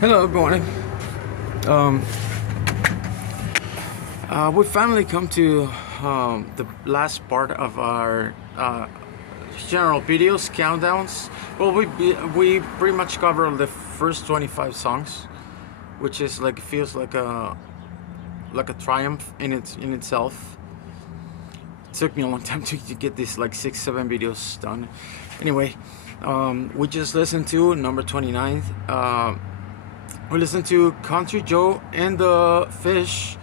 Hello, good morning. Um, we finally come to the last part of our general videos countdowns. Well, we pretty much cover the first 25 songs, which is like feels like a triumph in itself. It took me a long time to get these like 6-7 videos done. Anyway, we just listened to number 29. We listened to Country Joe and the Fish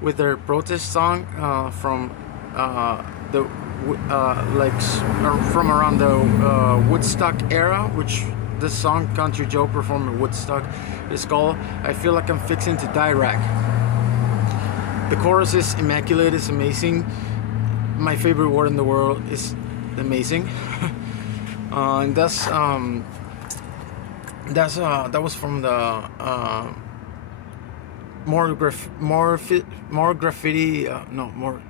with their protest song from the from around the Woodstock era, which this song Country Joe performed in Woodstock is called "I Feel Like I'm Fixing to Die Rack." The chorus is immaculate, it's amazing. My favorite word in the world is amazing. And that was from the more graffiti. No, more.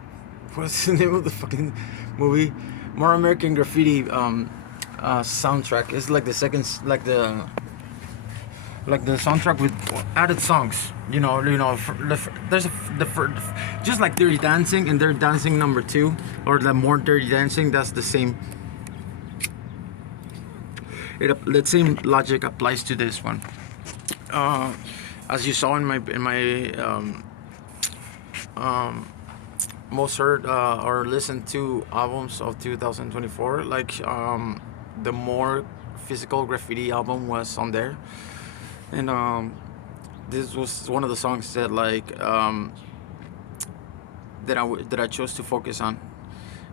What's the name of the fucking movie? More American Graffiti soundtrack. It's like the second, like the soundtrack with added songs. There's just like Dirty Dancing and Dirty Dancing number 2, or the More Dirty Dancing. That's the same. The same logic applies to this one. As you saw in my most heard or listened to albums of 2024, like the More Physical Graffiti album was on there, and this was one of the songs that that I chose to focus on,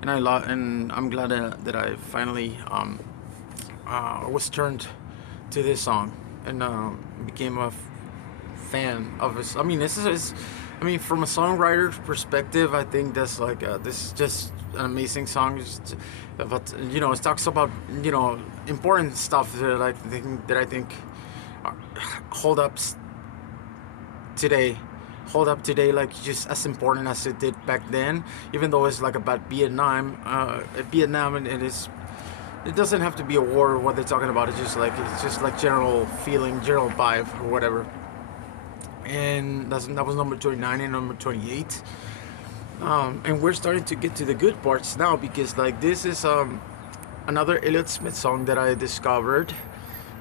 and I'm glad that I finally was turned to this song and became a fan of it. I mean, from a songwriter's perspective, I think that's like this is just an amazing song. But it talks about important stuff that I think hold up today, like just as important as it did back then. Even though it's like about Vietnam, and it doesn't have to be a war or what they're talking about. It's just like general feeling, general vibe or whatever. And that was number 29 and number 28. And we're starting to get to the good parts now, because like this is another Elliott Smith song that I discovered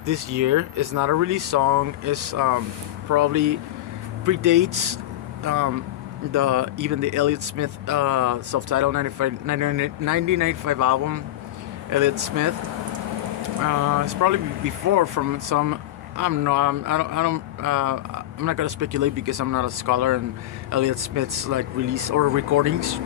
this year. It's not a release song. It's probably predates the Elliott Smith self-titled 1995 album. Elliott Smith. It's probably before from some. I'm not gonna speculate because I'm not a scholar in Elliott Smith's like release or recordings.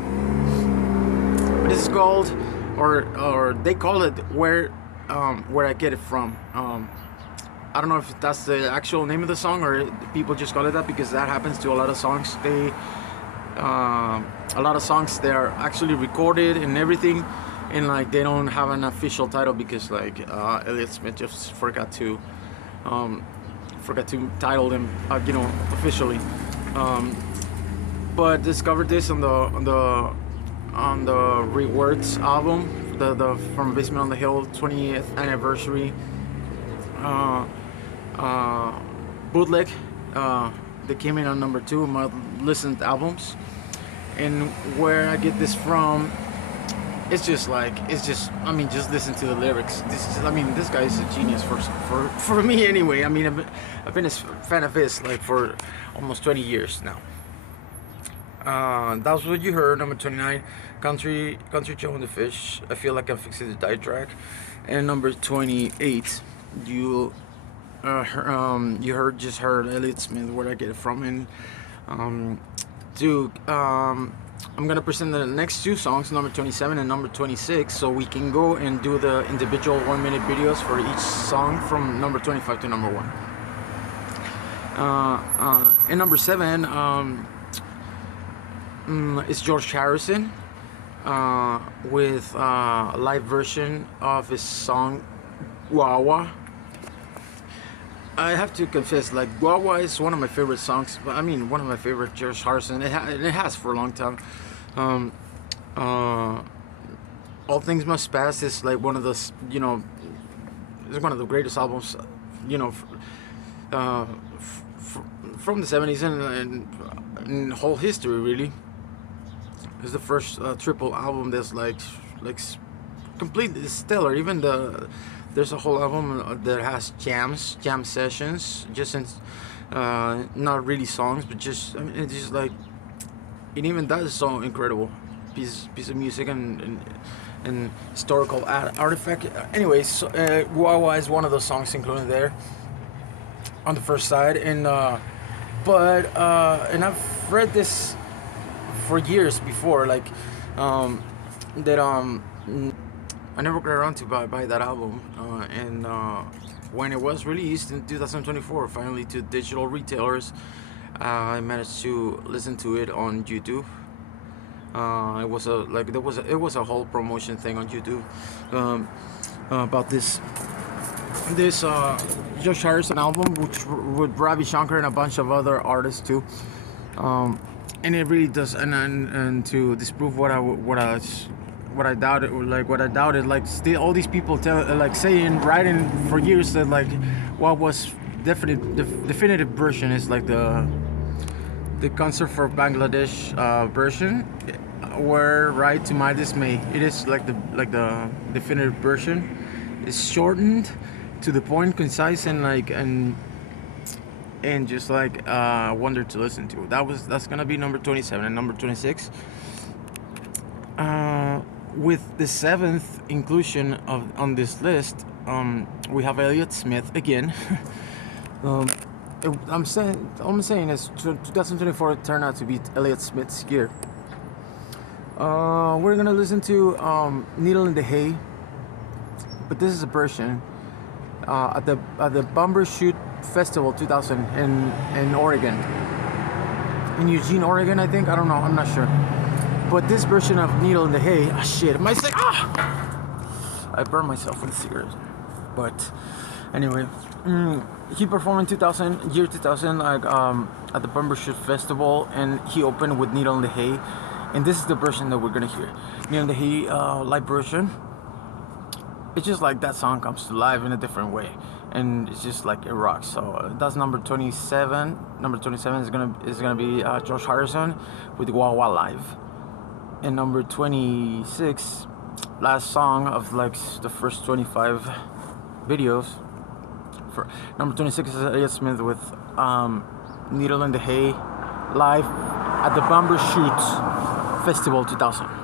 But this is called, or they call it where I Get It From. I don't know if that's the actual name of the song or people just call it that, because that happens to a lot of songs. A lot of songs they are actually recorded and everything, and like they don't have an official title because like Elliott Smith just forgot to title them officially. But discovered this on the Rewords album, the from Basement on the Hill 20th anniversary bootleg that came in on number 2 of my listened albums. And where I get this from, just listen to the lyrics. This guy is a genius for me anyway. I mean, I've been a fan of his like for almost 20 years now. That was what you heard, number 29, Country Joe and the Fish. I Feel Like I'm Fixing to Die track. And number 28, you heard Elliott Smith, Where I Get It From. And I'm gonna present the next 2 songs, number 27 and number 26, so we can go and do the individual 1-minute videos for each song from number 25 to number 1. And number 7 is George Harrison with a live version of his song Wawa. I have to confess, like Wawa is one of my favorite songs. I mean, one of my favorite George Harrison. It has for a long time. All Things Must Pass is like one of the, it's one of the greatest albums, uh, from the 70s and whole history really. It's the first triple album that's like completely stellar. Even there's a whole album that has jam sessions, just in, not really songs, but just I mean, it's just like, and even that is so incredible piece of music and historical artifact. Anyways, so, Wawa is one of those songs included there on the first side, and and I've read this for years before, like that I never got around to buy that album, and when it was released in 2024, finally to digital retailers, I managed to listen to it on YouTube. It was a like there was a, it was a whole promotion thing on YouTube about this Josh Harrison album, which with Ravi Shankar and a bunch of other artists too. And it really does, and to disprove what I doubted, like still all these people writing for years that like what was definitive version is like the concert for Bangladesh version, where right to my dismay it is like the definitive version. It's shortened to the point, concise, and just like wonder to listen to. That's gonna be number 27. And number 26, with the seventh inclusion on this list, we have Elliott Smith again. I'm saying is 2024 turned out to be Elliott Smith's year. We're gonna listen to Needle in the Hay, but this is a version at the Bumbershoot Festival 2000 in Oregon, in Eugene, Oregon, I think. I don't know. I'm not sure. But this version of Needle in the Hay, shit, I burned myself with a cigarette. But anyway, he performed in 2000, like at the Bumbershoot Festival, and he opened with Needle in the Hay, and this is the version that we're gonna hear. Needle in the Hay live version. It's just like that song comes to life in a different way, and it's just like it rocks. So that's number 27. Number 27 is gonna be Josh Harrison with Wawa Live, and number 26, last song of like the first 25 videos. For number 26 is Elliott Smith with Needle in the Hay live at the Bumbershoot Festival 2000.